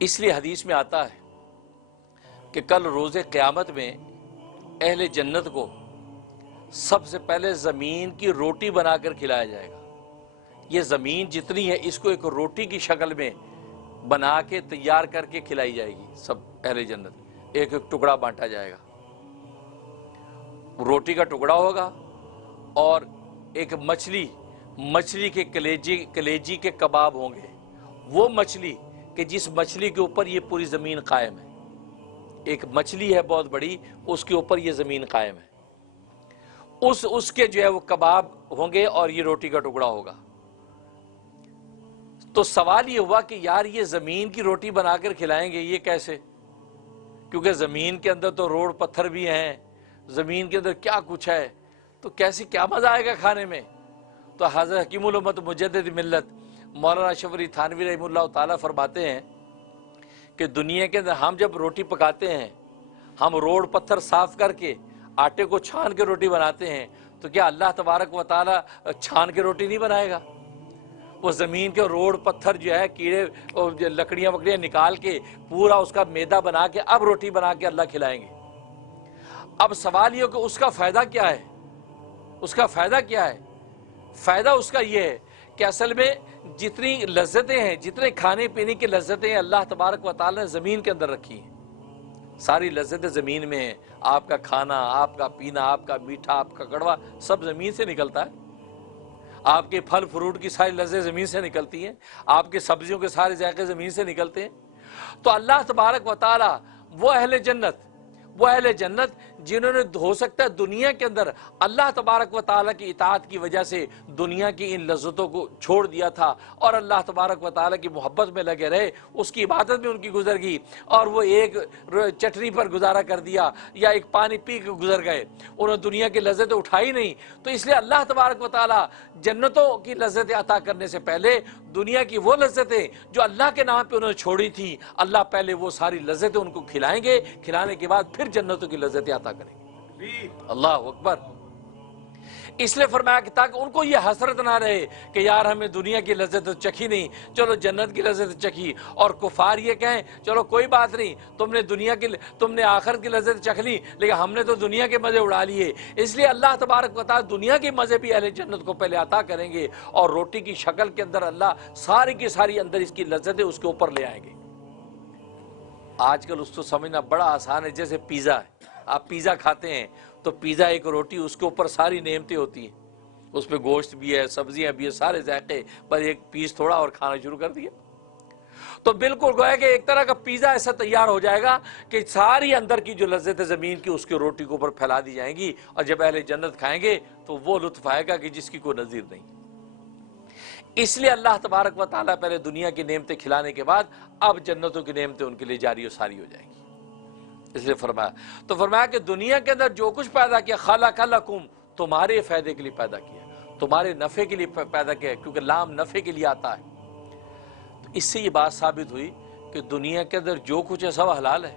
اس لیے حدیث میں آتا ہے کہ کل روز قیامت میں اہل جنت کو سب سے پہلے زمین کی روٹی بنا کر کھلایا جائے گا۔ یہ زمین جتنی ہے اس کو ایک روٹی کی شکل میں بنا کے تیار کر کے کھلائی جائے گی سب اہل جنت، ایک ایک ٹکڑا بانٹا جائے گا۔ روٹی کا ٹکڑا ہوگا اور ایک مچھلی کے کلیجی کے کباب ہوں گے، وہ مچھلی کہ جس مچھلی کے اوپر یہ پوری زمین قائم ہے۔ ایک مچھلی ہے بہت بڑی، اس کے اوپر یہ زمین قائم ہے، اس کے جو ہے وہ کباب ہوں گے اور یہ روٹی کا ٹکڑا ہوگا۔ تو سوال یہ ہوا کہ یار یہ زمین کی روٹی بنا کر کھلائیں گے، یہ کیسے؟ کیونکہ زمین کے اندر تو روڑ پتھر بھی ہیں، زمین کے اندر کیا کچھ ہے، تو کیسے کیا مزہ آئے گا کھانے میں؟ تو حضرت حکیم الامت مجدد ملت مولانا اشرف علی تھانوی رحمہ اللہ تعالیٰ فرماتے ہیں کہ دنیا کے اندر ہم جب روٹی پکاتے ہیں، ہم روڑ پتھر صاف کر کے آٹے کو چھان کے روٹی بناتے ہیں، تو کیا اللہ تبارک و تعالیٰ چھان کے روٹی نہیں بنائے گا؟ وہ زمین کے روڑ پتھر جو ہے، کیڑے اور لکڑیاں وکڑیاں نکال کے پورا اس کا میدا بنا کے اب روٹی بنا کے اللہ کھلائیں گے۔ اب سوال یہ کہ اس کا فائدہ کیا ہے؟ اس کا فائدہ کیا ہے؟ فائدہ اس کا یہ ہے کہ اصل میں جتنی لذتیں ہیں، جتنے کھانے پینے کی لذتیں ہیں، اللہ تبارک و تعالیٰ نے زمین کے اندر رکھی ہیں۔ ساری لذتیں زمین میں ہیں، آپ کا کھانا، آپ کا پینا، آپ کا میٹھا، آپ کا کڑوا، سب زمین سے نکلتا ہے۔ آپ کے پھل فروٹ کی ساری لذتیں زمین سے نکلتی ہیں، آپ کے سبزیوں کے سارے ذائقے زمین سے نکلتے ہیں۔ تو اللہ تبارک و تعالیٰ وہ اہل جنت جنہوں نے ہو سکتا ہے دنیا کے اندر اللہ تبارک و تعالیٰ کی اطاعت کی وجہ سے دنیا کی ان لذتوں کو چھوڑ دیا تھا اور اللہ تبارک و تعالیٰ کی محبت میں لگے رہے، اس کی عبادت میں ان کی گزر گئی، اور وہ ایک چٹنی پر گزارا کر دیا یا ایک پانی پی کے گزر گئے، انہوں نے دنیا کی لذتیں اٹھائی نہیں۔ تو اس لیے اللہ تبارک و تعالیٰ جنتوں کی لذتیں عطا کرنے سے پہلے دنیا کی وہ لذتیں جو اللہ کے نام پہ انہوں نے چھوڑی تھی، اللہ پہلے وہ ساری لذتیں ان کو کھلائیں گے، کھلانے کے بعد پھر جنتوں کی لذتیں عطا کریں گے۔ اللہ اکبر۔ اس لیے فرمایا کہ تاکہ ان کو یہ حسرت نہ رہے کہ یار ہمیں دنیا کی لذت چکھی نہیں، چلو جنت کی لذت چکھی، اور کفار یہ کہیں چلو کوئی بات نہیں، تم نے آخرت کی لذت چکھ لی لیکن ہم نے تو دنیا کے مزے اڑا لیے۔ اس لیے اللہ تبارک و تعالیٰ دنیا کے مزے بھی اہل جنت کو پہلے عطا کریں گے، اور روٹی کی شکل کے اندر اللہ ساری کی ساری اندر اس کی لذتیں اس کے اوپر لے آئیں گے۔ آج کل اس کو سمجھنا بڑا آسان ہے، جیسے پیزا ہے، آپ پیزا کھاتے ہیں تو پیزا ایک روٹی، اس کے اوپر ساری نعمتیں ہوتی ہیں، اس پہ گوشت بھی ہے، سبزیاں بھی ہے، سارے ذائقے، پر ایک پیس تھوڑا اور کھانا شروع کر دیا۔ تو بالکل گویا کہ ایک طرح کا پیزا ایسا تیار ہو جائے گا کہ ساری اندر کی جو لذت ہے زمین کی اس کی روٹی کے اوپر پھیلا دی جائیں گی، اور جب اہل جنت کھائیں گے تو وہ لطف آئے گا کہ جس کی کوئی نظیر نہیں۔ اس لیے اللہ تبارک و تعالیٰ پہلے دنیا کی نعمتیں کھلانے کے بعد اب جنتوں کی نعمتیں ان کے لیے جاری و ساری ہو جائیں گی۔ اس لیے فرمایا کہ دنیا کے اندر جو کچھ پیدا کیا، خلق لکم، تمہارے فائدے کے لیے پیدا کیا، تمہارے نفع کے لیے پیدا کیا، کیونکہ لام نفع کے لیے آتا ہے۔ تو اس سے یہ بات ثابت ہوئی کہ دنیا کے اندر جو کچھ ہے سب حلال ہے۔